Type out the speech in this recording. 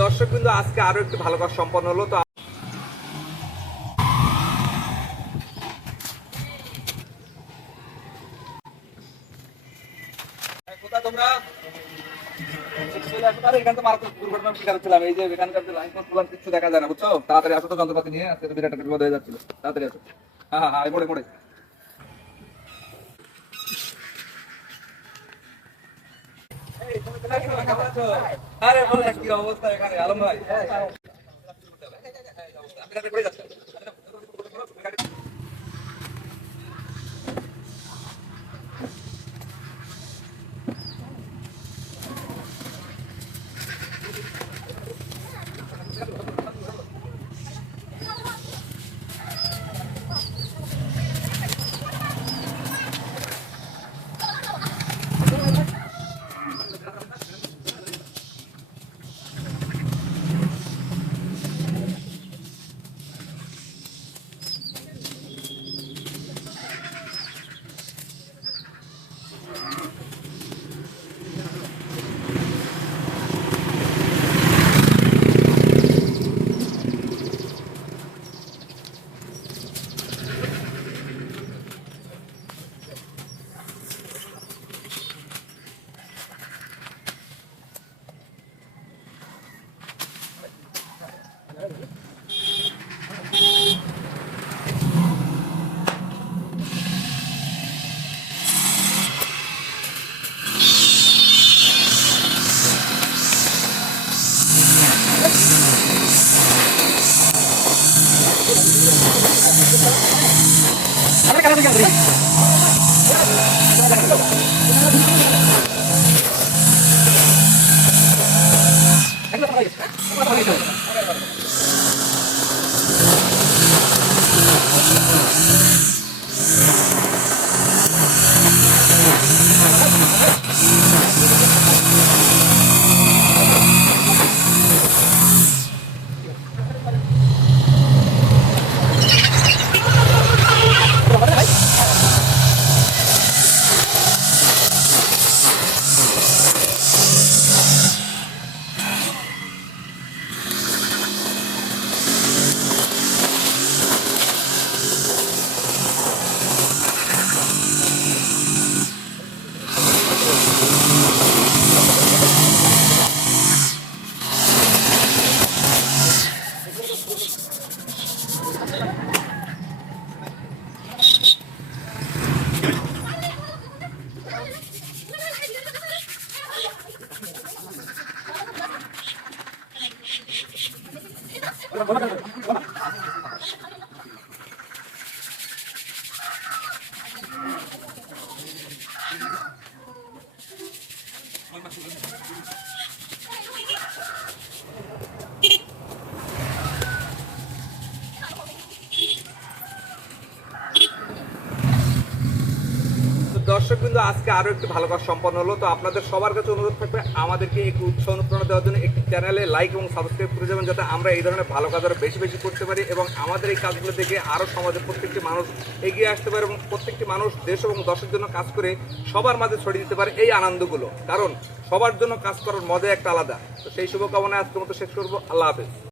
দর্শক কিন্তু আজকে আরও একটু ভালো কাজ সম্পন্ন হলো তো দেখা যায় না, বুঝছ? তাড়াতাড়ি আসো তো যন্ত্রপাতি নিয়ে, আজকে বিরাট বিপদ হয়ে যাচ্ছিল। তাড়াতাড়ি আসো। হ্যাঁ, হ্যাঁ, মোড়ে, মোড়ে। এই, তুমি কি অবস্থা এখানে আলম ভাই? বলো, কি অবস্থা এখানে? আলম ভাই? বিরাট পড়ে যাচ্ছে। তো দর্শক কিন্তু আজকে আরও একটু ভালো কাজ সম্পন্ন হলো। তো আপনাদের সবার কাছে অনুরোধ থাকবে, আমাদেরকে একটু উৎসাহ অনুপ্রেরণা দেওয়ার জন্য একটি চ্যানেলে লাইক এবং সাবস্ক্রাইব করে যাবেন, যাতে আমরা এই ধরনের ভালো কাজ আরও বেশি বেশি করতে পারি এবং আমাদের এই কাজগুলো থেকে আরও সমাজের প্রত্যেকটি মানুষ এগিয়ে আসতে পারে এবং প্রত্যেকটি মানুষ দেশ এবং দশের জন্য কাজ করে সবার মাঝে ছড়িয়ে দিতে পারে এই আনন্দগুলো। কারণ সবার জন্য কাজ করার মজা একটা আলাদা। তো সেই শুভকামনায় আজকের মতো শেষ করব। আল্লাহ হাফেজ।